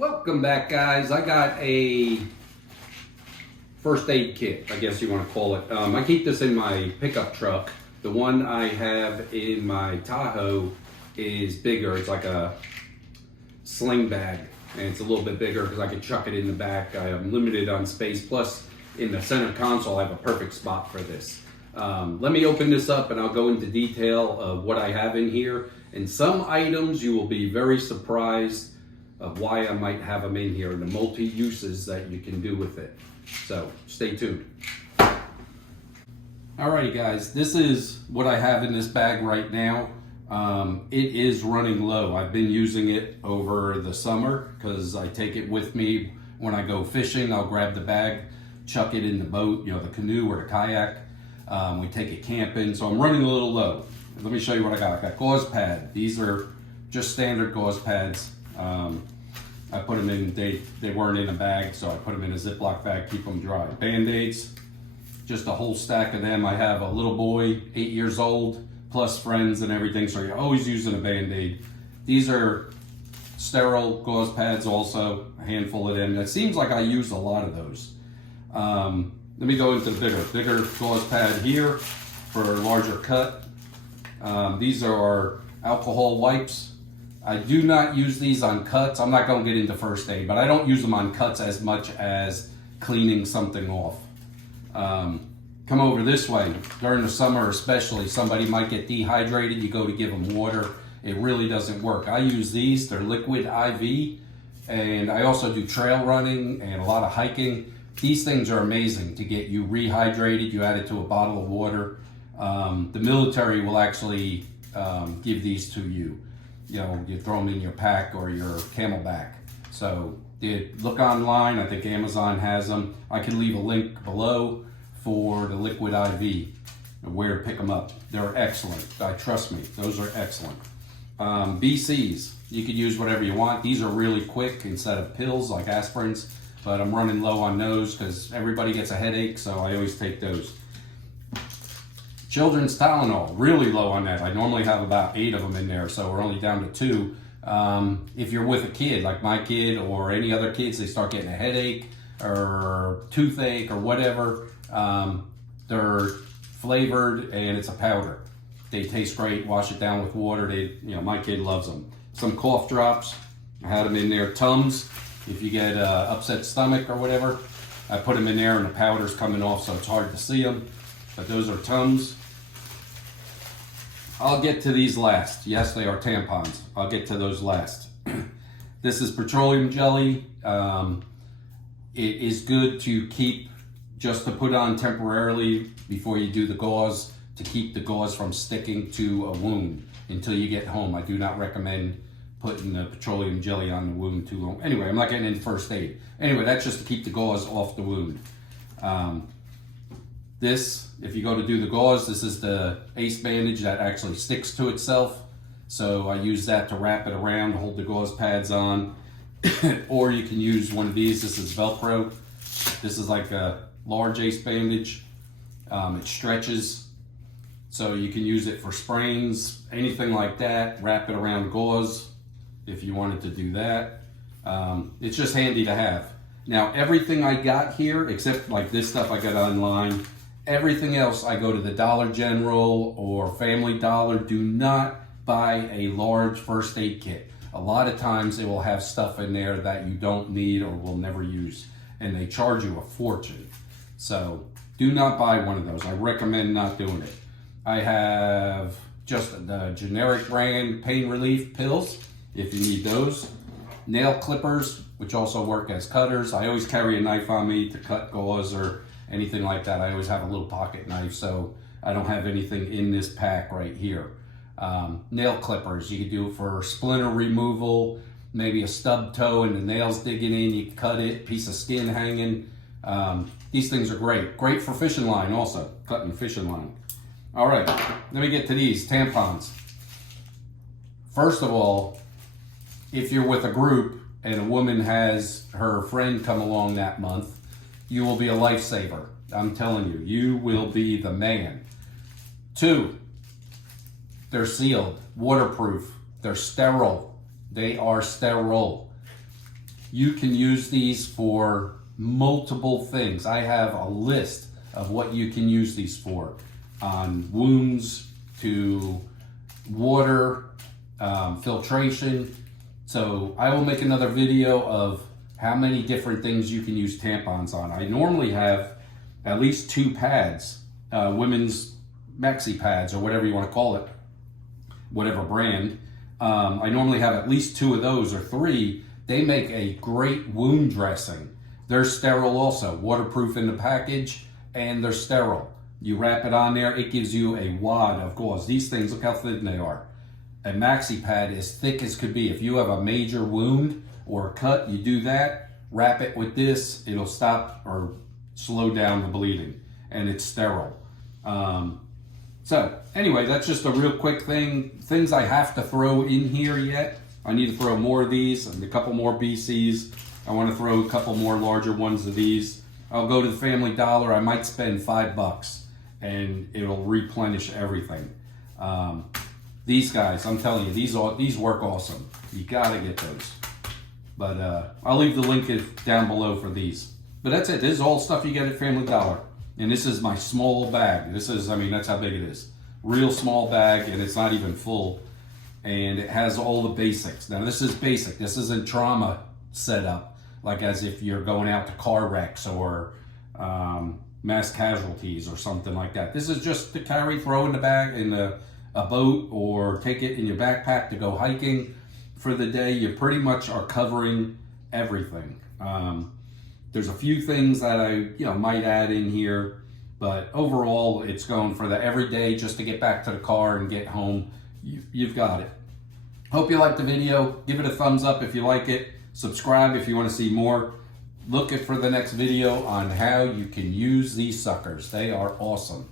Welcome back, guys. I got a first aid kit, I guess you want to call it. I keep this in my pickup truck. The one I have in my Tahoe is bigger. It's like a sling bag, and it's a little bit bigger because I can chuck it in the back. I am limited on space. Plus, in the center console, I have a perfect spot for this. Let me open this up and I'll go into detail of what I have in here. And some items you will be very surprised of why I might have them in here and the multi-uses that you can do with it. So stay tuned. Alrighty guys, this is what I have in this bag right now. It is running low. I've been using it over the summer because I take it with me when I go fishing. I'll grab the bag, chuck it in the boat, the canoe or the kayak. We take it camping, so I'm running a little low. Let me show you what I got. I got Gauze Pad. These are just standard Gauze Pads. I put them in, they weren't in a bag, so I put them in a Ziploc bag, keep them dry. Band-Aids, just a whole stack of them. I have a little boy, 8 years old, plus friends and everything, so you're always using a Band-Aid. These are sterile Gauze Pads also, a handful of them. It seems like I use a lot of those. Let me go into the bigger Gauze Pad here for a larger cut. These are our alcohol wipes. I do not use these on cuts. I'm not going to get into first aid, but I don't use them on cuts as much as cleaning something off. Come over this way. During the summer especially, somebody might get dehydrated. You go to give them water. It really doesn't work. I use these. They're liquid IV, and I also do trail running and a lot of hiking. These things are amazing to get you rehydrated. You add it to a bottle of water. The military will actually give these to you. You throw them in your pack or your camelback. So look online. I think Amazon has them. I can leave a link below for the liquid IV and where to pick them up. They're excellent. Trust me, those are excellent. BCs, you could use whatever you want. These are really quick instead of pills like aspirins, but I'm running low on those because everybody gets a headache, so I always take those. Children's Tylenol, really low on that. I normally have about 8 of them in there, so we're only down to 2. If you're with a kid, like my kid or any other kids, they start getting a headache or toothache or whatever, they're flavored and it's a powder. They taste great, wash it down with water. My kid loves them. Some cough drops, I had them in there. Tums, if you get upset stomach or whatever, I put them in there and the powder's coming off so it's hard to see them. But those are Tums. I'll get to these last. Yes, they are tampons. I'll get to those last. This is petroleum jelly. It is good to keep, just to put on temporarily before you do the gauze, to keep the gauze from sticking to a wound until you get home. I do not recommend putting the petroleum jelly on the wound too long. Anyway, I'm not getting into first aid. Anyway, that's just to keep the gauze off the wound. This, if you go to do the gauze, this is the Ace bandage that actually sticks to itself. So I use that to wrap it around, hold the gauze pads on. Or you can use one of these. This is Velcro. This is like a large Ace bandage. It stretches, so you can use it for sprains, anything like that. Wrap it around gauze if you wanted to do that. It's just handy to have. Now, everything I got here, except like this stuff I got online, everything else I go to the Dollar General or Family Dollar. Do not buy a large first aid kit. A lot of times it will have stuff in there that you don't need or will never use, and they charge you a fortune. So do not buy one of those. I recommend not doing it. I have just the generic brand pain relief pills if you need those. Nail clippers, which also work as cutters. I always carry a knife on me to cut gauze or anything like that. I always have a little pocket knife, so I don't have anything in this pack right here. Nail clippers, you can do it for splinter removal, maybe a stub toe and the nails digging in, you can cut it, piece of skin hanging. These things are great. Great for fishing line also, cutting fishing line. All right, let me get to these tampons. First of all, if you're with a group and a woman has her friend come along that month, you will be a lifesaver. I'm telling you, you will be the man. 2, they're sealed, waterproof, they're sterile. They are sterile. You can use these for multiple things. I have a list of what you can use these for, on wounds to water, filtration. So I will make another video of how many different things you can use tampons on. I normally have at least 2 pads, women's maxi pads or whatever you want to call it, whatever brand. I normally have at least 2 of those or 3. They make a great wound dressing. They're sterile also, waterproof in the package, and they're sterile. You wrap it on there, it gives you a wad of gauze. These things, look how thin they are. A maxi pad is thick as could be. If you have a major wound or a cut, you do that, wrap it with this, it'll stop or slow down the bleeding, and it's sterile. So anyway, that's just a real quick thing. Things I have to throw in here yet. I need to throw more of these and a couple more BCs. I want to throw a couple more larger ones of these. I'll go to the Family Dollar. I might spend $5 and it'll replenish everything. These guys, I'm telling you, these work awesome. You gotta get those. But I'll leave the link down below for these. But that's it. This is all stuff you get at Family Dollar. And this is my small bag. This is, I mean, that's how big it is. Real small bag, and it's not even full. And it has all the basics. Now this is basic. This isn't trauma setup, like as if you're going out to car wrecks or mass casualties or something like that. This is just to carry, throw in the bag in a boat, or take it in your backpack to go hiking for the day. You pretty much are covering everything. There's a few things that I might add in here, but overall it's going for the everyday, just to get back to the car and get home. You've got it. Hope you liked the video. Give it a thumbs up if you like it. Subscribe if you want to see more. Look for the next video on how you can use these suckers. They are awesome.